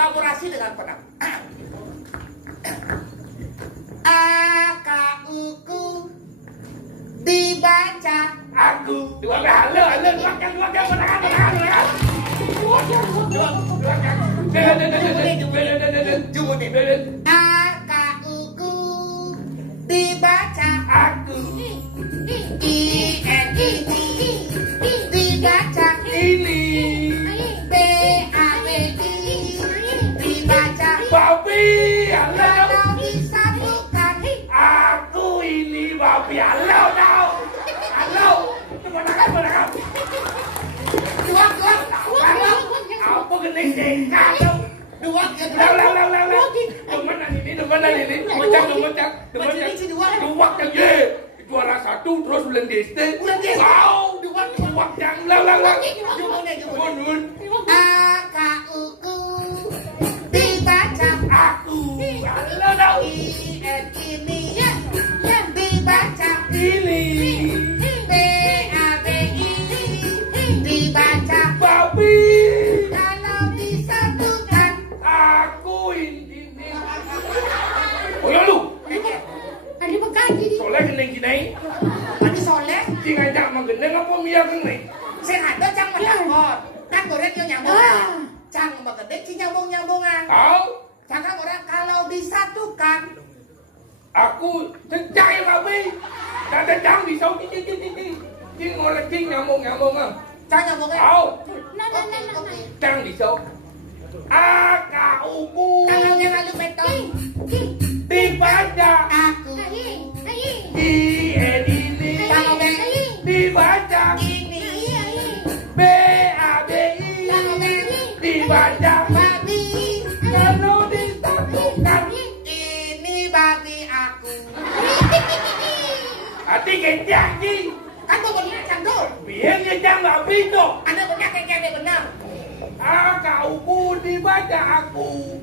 berkolaborasi dengan penang. A-K-U-Ku dibaca aku. Dua kali, dua A-K-U-Ku dibaca aku. I-N-I-N dibaca ini. B-A-B-I dibaca babi. Kalau disatukan aku ini babi. Halo tau. Halo. Menangkan. Dua. Apa gening singkat tau. Dua. Mana ini? Ngocak. Dua yang ye. Juara satu terus bulan deste. Wow. Dua yang A-K-U-Ku dibaca aku. Halo tau. I-N ini dibaca ini. B-A-B-I dibaca babi. Kalau disatukan aku ini. Oh ya lu. Ada pengkaji di. Soleh gening gini. Ada soleh. Jing ajak menggeneng apa mia gening? Sehat dah cang menakot. Kan goreng yang nyambung. Cang menggeneng si nyambung-nyambungan. Tahu? Cakap orang kalau disatukan. Aku cecah ya babi. Dan cecah di sau cing ngoleh cing nyambung ah. Cang nyambungnya. Tahu? Oke. Cang di sau. A-K-U-Ku Kalau metong. dibaca Aku. I-N ini Kalau dibaca ini. B-A-B-I dibaca Babi. kalau disatukan Ini babi aku. hati kencang cing. Kan tuh benar cang tuh. Biar kencang babi tuh. Ada benar kayak benar. A-K-U-Ku dibaca aku.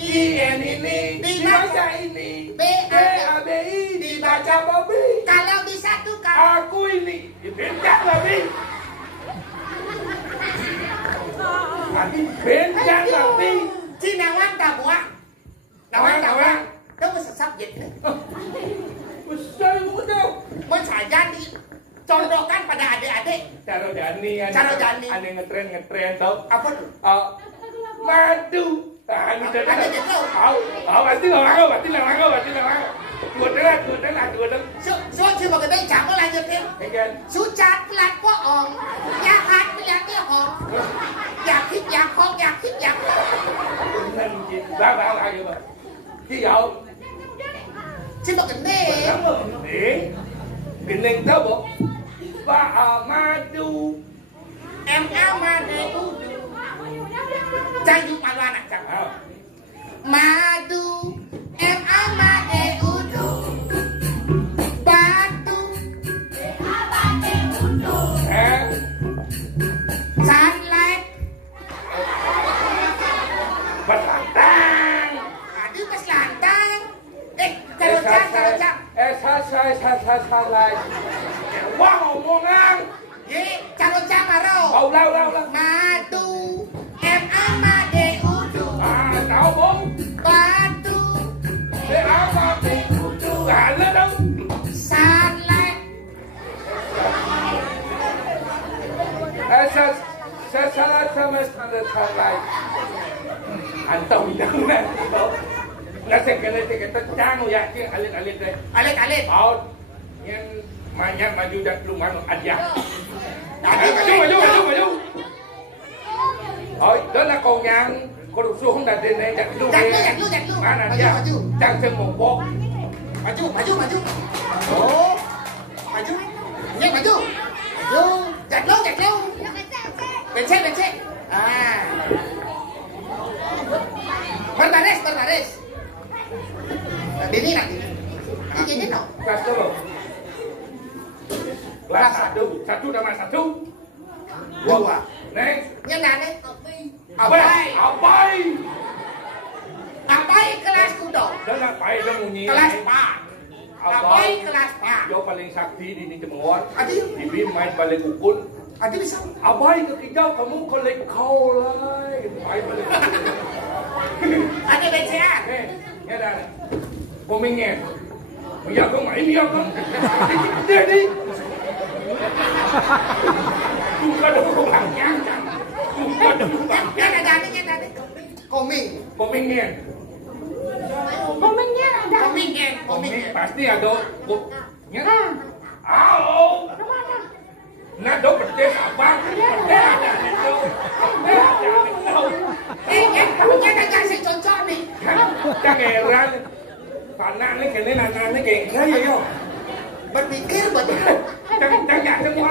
I-N ini dibaca ini. B-A-B-I dibaca babi. Kalau disatukan. Aku ini bencang babi. Hati bencang babi. Cinawan tabuak. Nawang. Itu bisa subjek. Besar betul. Mensaja dicontohkan pada adik-adik. Caro Jani. Aneh ngetren tau. Apa tuh? Madu. Ini Ada jatuh. pasti lah. Dua dalam. So coba kita jangan lanjutin. Kan? Sucat pelat bohong. Jahat pilihannya hong. Yakin yakong. Nên chị ba vậy mà. Chị dậu. Coba gede. Gini tau bu. Madu. M-A-M-A-D-U. Jangan malu anak jangan. Madu. M-A-M-A-D-U. Batu. Sunlight. Berlantang. Aduh pas lantang. Carocang. Sai. Wah ngomongan. Ye, carocang aro. Lau. Madu. M-A-M-A-D-U. Tahu bông. Batu. Halo dong. Sunlight. Salah sama sunlight. Antau bidang na. Nasa kena kita cang ya ke alit deh. Alit. Out. Yang banyak maju dan belum anu aja. Maju. Oh, đó là con nhang. Con đục xuống đặt trên đây chặt luôn. Chặt luôn. Mana dia? Cang chân một bộ. Maju. Oh. Maju. Nhanh maju. Chặt luôn. Becek. Berbaris. Ini nanti. Ini no. Kelas dulu. Kelas satu nama satu. Dua. Next. Yang mana? Abai kelas kudo. Dan abai itu bunyi. Kelas 4. Abai kelas 4. Dia paling sakti di Cemewon. Aduh. Bibi main paling ukun. Aduh bisa. Abai ketika kamu kolek kau lah. Abai paling ukun. Ada BCA. Nghe ra này. Cô Minh nghe. Bây giờ có mày biết không? Đi. Chúng có đúng không làm nhang chẳng. Chúng có đúng không làm nhang. Nghe ra đi. Cô Minh. Cô Minh nghe. Cô Minh. Pasti ada. Nhá. Au. Nado pedes abang. Pedes ada nado. Pedes ada nado. Jangan saya cocok nih. Chắc heran. Panas ni kena nanan ni keng saya yo. Berpikir betul. Jangan semua.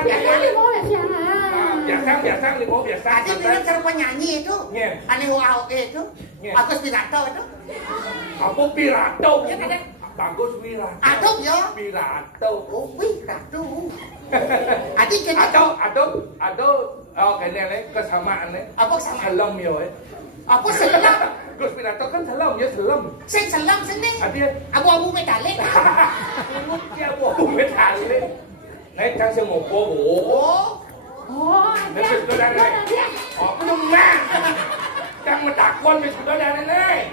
Biasa limau biasa. Tadi bilang cara penyanyi itu. Aneh AOE itu. Aku Spirato itu. Apa Pirato? Bagus Pirato. Aduh yo. Pirato. Oh, Pirato. Adik kena. Aduh. Oh, kena ni kesamaan ni. Apa sama? Salam yo. Apa selam? Gus Pirato kan salam ya salam. Saya selam sini. Adik. Abu-abu metalik. Abu-abu metalik. Này trang sư một cô bố. Nó cứ tôi đang này. Họ cứ đông ngang. Trang mà đặt quân thì tôi đang này.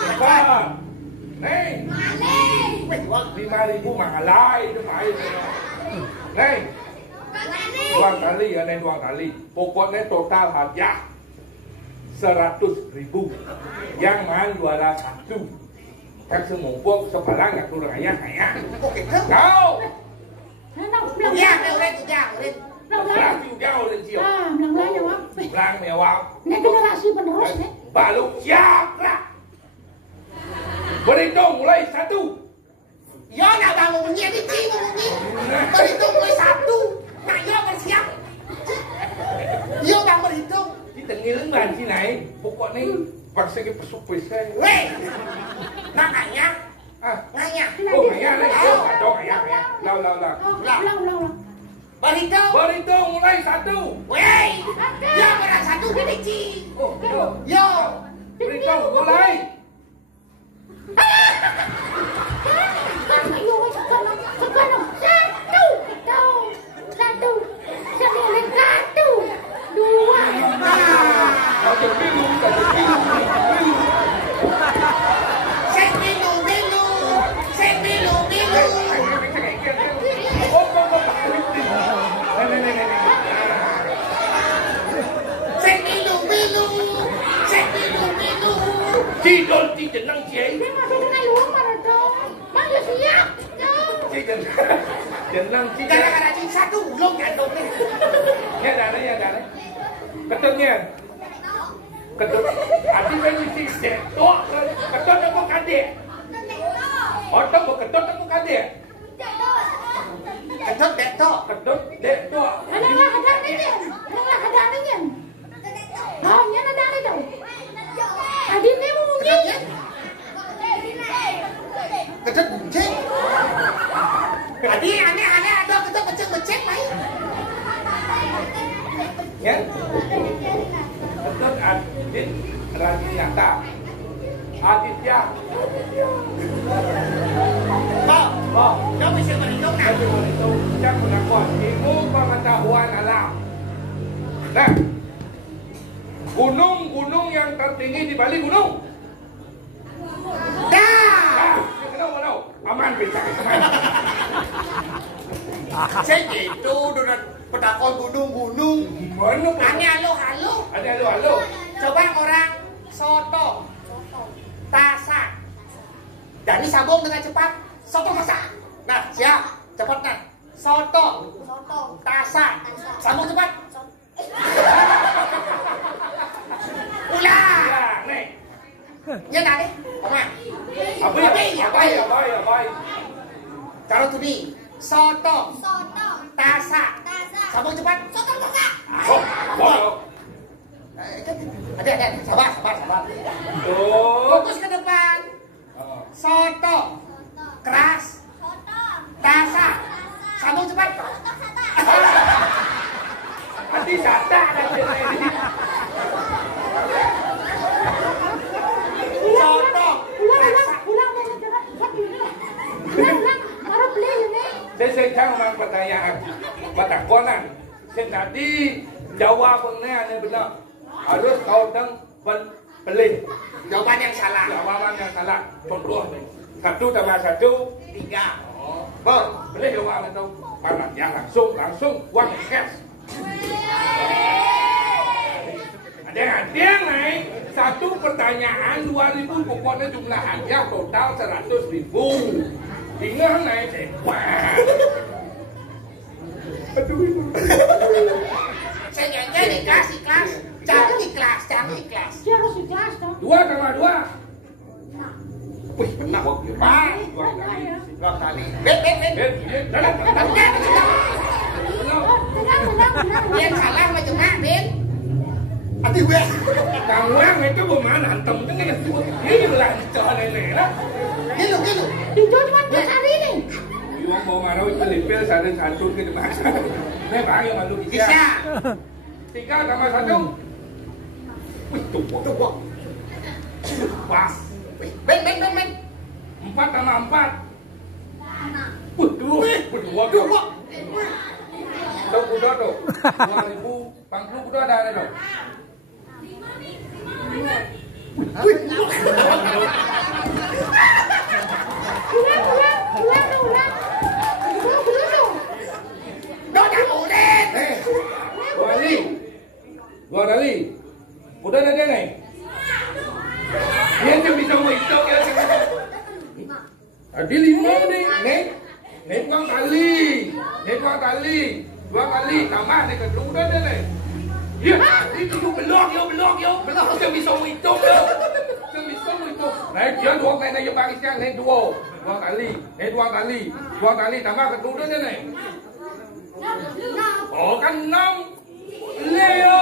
Để coi. Này. Đi Mali Phu Mà Lai. Nó phải. Này. Đoàn Tali ở đây Đoàn Tali. Pokoknya total hadiah 100.000. Yang mahal juara 1. Trang sư một quốc sepalang nggak turun ayah. Kau. Ya, udah. Lang juga udah siap. Lang ya, Wak. Lang mewah. Ini generasi penerus nih. Baru siap lah. Berhitung mulai 1. Yo nak bangun bunyi ni bunyi. Berhitung mulai 1. Nak yo bersiap. Yo bang berhitung. Kita ngilang di sini. Pokoknya paksa ke pesuk-pesuk. Weh. Nak nanya? Nanya. Oh, nanya lah. Oh, nanya. Ulang. Berhitung mulai 1. Weh. Yo berat 1 gede ci. Oh, yo. Berhitung mulai. Tidol tidak nang kiai. Dia masih dengan luar mana dong? Bang ya siap. Jenang ci. Gara-gara ci 1 belum gantung nih. Ya dah. Ketutnya. Ketut. Ati saya mesti setok. Ketut apa kadek? Otak mau ketut apa kadek? Ketut detok. Ketut detok. Ada nih. Oh, nya ada itu. Tadi ni mungkin. Ketut bunceng. Tadi aneh ada ketut becek mai. Ya. Ketut Adit Radinata. Aditya. Oh, kau bisa berhitung nak? Jangan menakut. Ilmu pengetahuan alam. Nah. Gunung yang tertinggi di Bali gunung. Dah. Kenapa? Aman bisa. Saya gitu dengan petakon gunung. Gimana? Aneh halo. Ada halo. Coba orang soto, tasak. Jadi sambung dengan cepat. Soto tasak. Nah, siap. Cepat nah. Soto, tasak. Sambung cepat. Ulah. Nih. Ya tadi. Oma. Apa ya? Kalau tu ni. Soto, tasak. Sambung cepat. Ada. Sabar. Fokus ke depan. Soto. Keras. Tasak. Sambung cepat. Hati sata Soto. Ulang. Baru beli ini. Saya memang pertanyaan patakonan. Saya tadi jawabannya benar. Harus kau Pelih. Jawaban yang salah. Jawaban yang salah. Contoh. 1 tambah 1. 3. Bor. Pelih jawaban itu. Mana yang langsung uang cash. Adeng-adeng naik. Satu pertanyaan 2.000 pokoknya jumlah hadiah total 100.000. Tinggal naik. Wah. Aduh. Saya jangan ikhlas. Jangan ikhlas. Dia harus ikhlas dong. 2 tambah 2. Wih, benar waktu. Dua kali. Bet. Tenang. Yang salah macam mana, Ben? Ati gue. Kamu yang itu bagaimana? Hantem dengan itu. Ini lancar nenek lah. Gilu. Itu cuma dia hari ini. Iwan mau marah itu lepel satu ke depan. Ini panggil malu Bisa. 3 tambah 1. Wih, tuh. Pas. Ben. 4 tambah 4. Berdua. Tuh, udah tuh. 2.000. Bangku udah ada tuh. Ulang. Doa ulen. Dua kali. Udah ada nih. Dia tu bisa menghitung ya. Ada 5 nih. Nek 2 kali. 2 kali. Tambah ni kedua udah ada nih. Ya, itu belok. Dia bisa menghitung ya. Naik dia 2 kali naik bagi sekarang naik 2 kali. Naik 2 kali tambah kedua udah ada nih. Oh kan 6. Leo.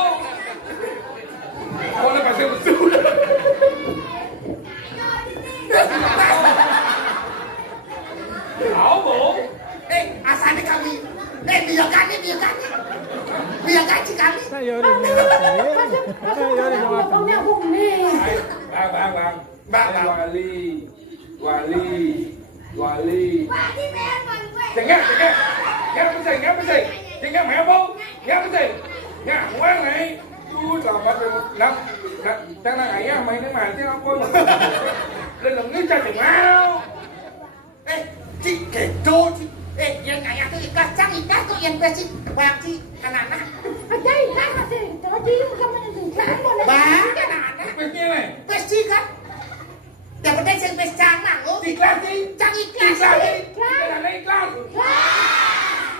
Kau nak pasal betul. Tahu bu? Asalnya kami. Biarkan si kami. Bang. Wali. Dengar. Dengar mẹ bố. Nghe ngoan này. Tôi là bắt được năm. Đang là ngày mày nó mà chứ không có. Lên là nghĩ cha chừng nào. Chị kể trô chị. Yang ngaya tu ikhlas, jangan ikhlas tu yang besi bang si anak-anak. Ada ikhlas masih. Jadi kamu yang ikhlas boleh. Bang anak-anak. Besi này. Besi kan? Yang penting saya besi jangan lo. Ikhlas đi. Jangan ikhlas. Cái là này ikhlas.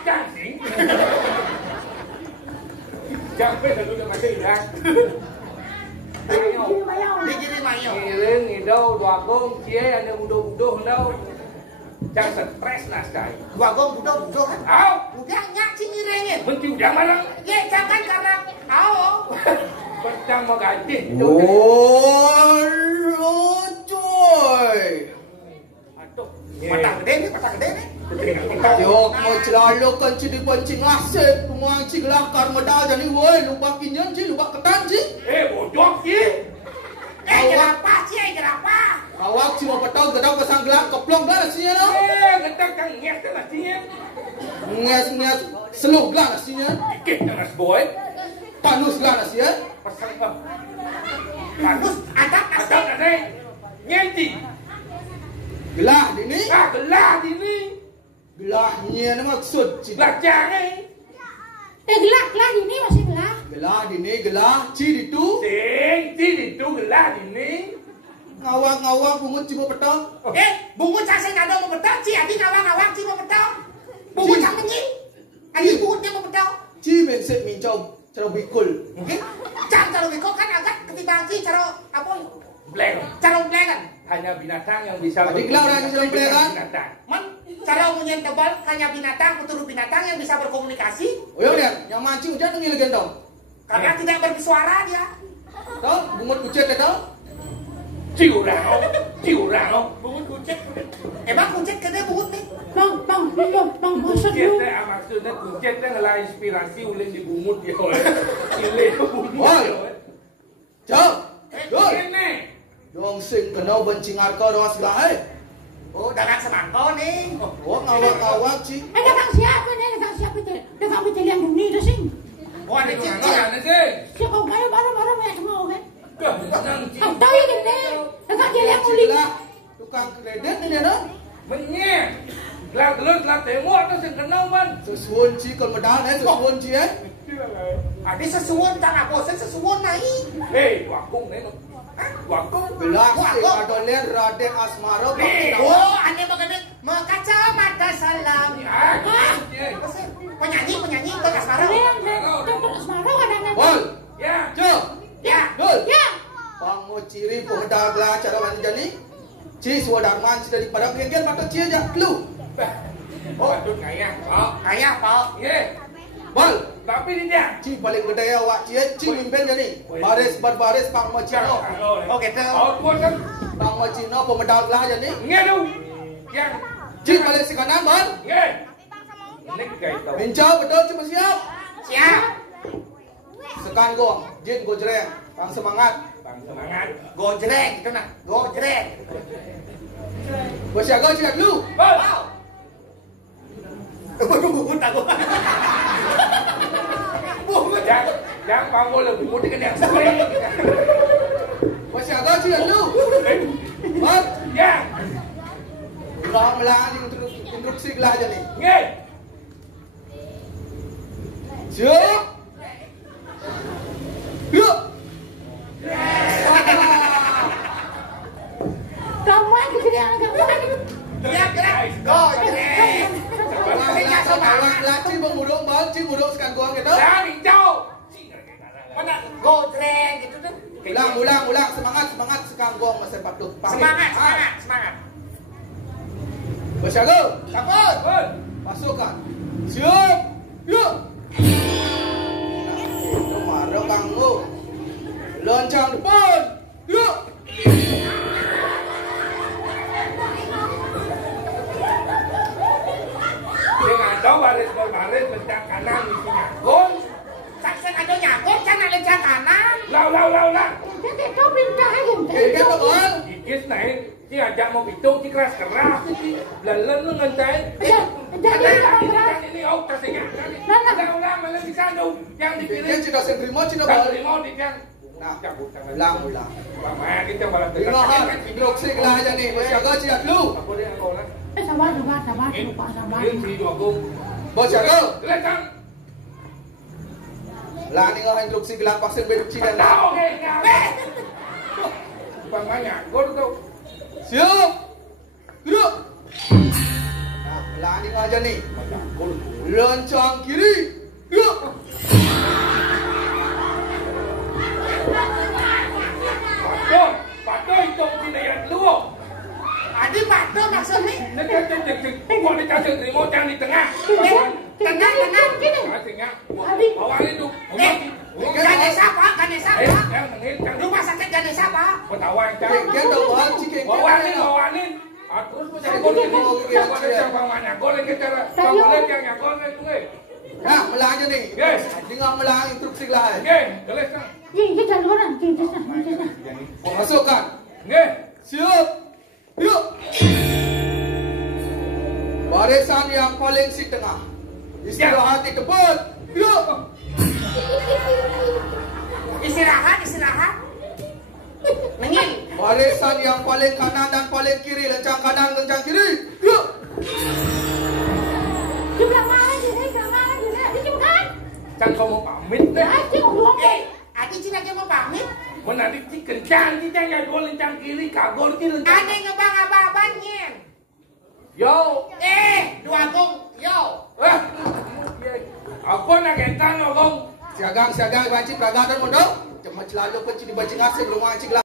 Jangan sih. Jangan besi dulu dengan ikhlas. Đi mayo. Ngiling ngidau dua gong cie ada budo đâu. Jangan stres lah sekali. Gua budo kan? Au. Udah nyak sih ngirengin. Mencium jangan lang. Ya jangan karena au. Bentang mau gaji. Oh, coy. Aduh. Patah gede nih. Yok mau celalo kan cidi pancing asep pemang cigelak karmedal jadi woi lupa kinyan ci lupa ketan ci Bojok sih. Jerapa sih jerapa. awak cuma petau gedang pasang gelak keplong dah nasinya no Gedang kang nges tu nasinya. nges seluh gelak nasinya Dikit nas boy. panus gelak nasinya Pasang apa? Bagus, ada Ada nasi. Nyenti. gelah dini Gelah ini. gelahnya ni maksud ci Belajar ni. Gelak ini masih gelak. gelah dini gelah ci itu Sing itu gelah ini. ngawang bungut cuma petau bungut saya nggak ada mau betul, si Adi ngawang si mau betul. Bungut sama nying, Adi bungut dia mau betul. ci bensek mincau cara bikul Cara beko kan agak ketimbang si cara apa? Blank. Cara blankan. Hanya binatang yang bisa. Tadi gelar yang bisa blankan. Binatang. Man, cara munyin tebal hanya binatang, peturut binatang yang bisa berkomunikasi. oh ya lihat yang mancing hujan ngil gendong Karena tidak bersuara dia. tau bungut kucet tau Chịu rào. Bungut kucing. Emang kucing kena bungut nih. Bang, maksud Kucet lu. maksudnya kucet adalah inspirasi oleh di bumut dia. Ile bumut. Woi. Jauh. Doi. Ini. Dong sing kenal bencing arka doang sebelah Oh, dagang semangko nih. Oh, ngawak sih. Dagang siapa nih? Dagang siapa itu? Dagang itu yang dunia itu sih. Oh, ada Ini cincin. mana sih? Siapa baru banyak semua kan? Senang cik. Tahu ya gini. Enggak dia yang uli. Cik lah tukang kredit ni dia no. Menyek. Lah tengok tu sing kenal man. Sesuun cik kalau modal sesuun cik Ada sesuatu tak nak bosan sesuatu naik. Hei, wakung ni. Wakung. Belas ada ler Raden Asmara. Oh, ane kacamata salam. Penyanyi ke Asmara. Asmara kadang-kadang. Bol. Ya. Jo. Ya. Dul. Ya. Pango ciri pemuda gelar cara mana jani. Ci suara darman ci dari pada kengkel mata ci aja lu. Oh, tu kaya. Oh, Kaya Pak. ye. Bol. Tapi dia. Ci paling gede awak ci mimpin jani. Baris berbaris pango cino. Oh gitu. Oh, buat kan. Pango cino pemuda gelar jani. Nghe đâu. Yang. Ci paling si kanan bol. Nghe. Nek kay tau. Bincang betul cepat siap. Siap. Sekan gong, jin gojreng, bang semangat. Bang semangat. Gojreng gitu nah. Gojreng. Bersiaga siap lu. Wow. Yang bangun lebih mudah kan yang sore. Bersiaga siap lu. Bol. Ya. Ulang melang instruksi gelar jani. Nghe. Siap. Yuk. Kamu yang kecil yang kamu. Siap gerak. Gojreng. Awak laci mengurung bal, ci murung sekan gong gitu. Dah hijau. Mana gojreng gitu tuh. Ulang, semangat sekan gong masa patut. Semangat. Bersiaga. Kapur. Bon. Pasukan. Siap. Yuk. Marah kamu. Loncang depan. Yuk. Dengan tahu baris lencang kanan isinya gol. Saksen ada nyakut kan ada lencang kanan. Lau. Jadi kau pindah aja. Kengkel bol. Ikis naik. Ci ajak mau bitung, ci keras. Belan lu ngencai. Ini oh kasihnya. Ulang malah bisa dong. Yang dipilih. Kengkel cina sentrimo cina Tak bol. terima di yang. Nah, Cabut tangan. ulang. Mama kita balas Ingahan, instruksi gelar jani. Bersiaga siap lu. Apa dia kau lah? Sabar. Ini si dua gong. Bersiaga. Lencang. Lah ni ingahan instruksi gelar vaksin beduk cina. Tahu ke ngabe. Banyak gol tu. Siap. Gerak. Nah, landing aja nih. Loncang kiri. Gerak. Patut itu tidak yang luar. Adi patuh maksudnya. Kau ni kasih terima jangan di tengah. Tenang. Tengah. Awal itu. Ganesha Pak. Yang menghilangkan. Rumah sakit Ganesha Pak. Petawan kan. Kengkel dah bol. Cikeng. Bawanin. Terus macam gol ini. Kau ada siapa mana? Gol yang kita. Kau boleh yang gol itu. Nah, melang aja nih. Yes. Dengar melang instruksi gelar. Oke, jelas kan? Jadi kita orang kita sana. Masukkan. Oke. Siap. Yuk. Barisan yang paling si tengah. Istirahat di depan. Yuk. Istirahat. Nengin. Barisan yang paling kanan dan paling kiri. Lencang kanan, lencang kiri. Yuk. Jumlah mana juga. Dijumkan. Chẳng kau mau pamit deh. Aji ngomong. Adi Cina dia mau pamit. Mana di kencang, kita yang gol lencang kiri, kagol kiri. Ada ngebang abang-abangnya. Yo. 2 gong. Yo. Apa nak kentan lo gong? Siagang, banci, peragatan mudah. Cuma selalu kunci di bajing asing, belum mancing lah.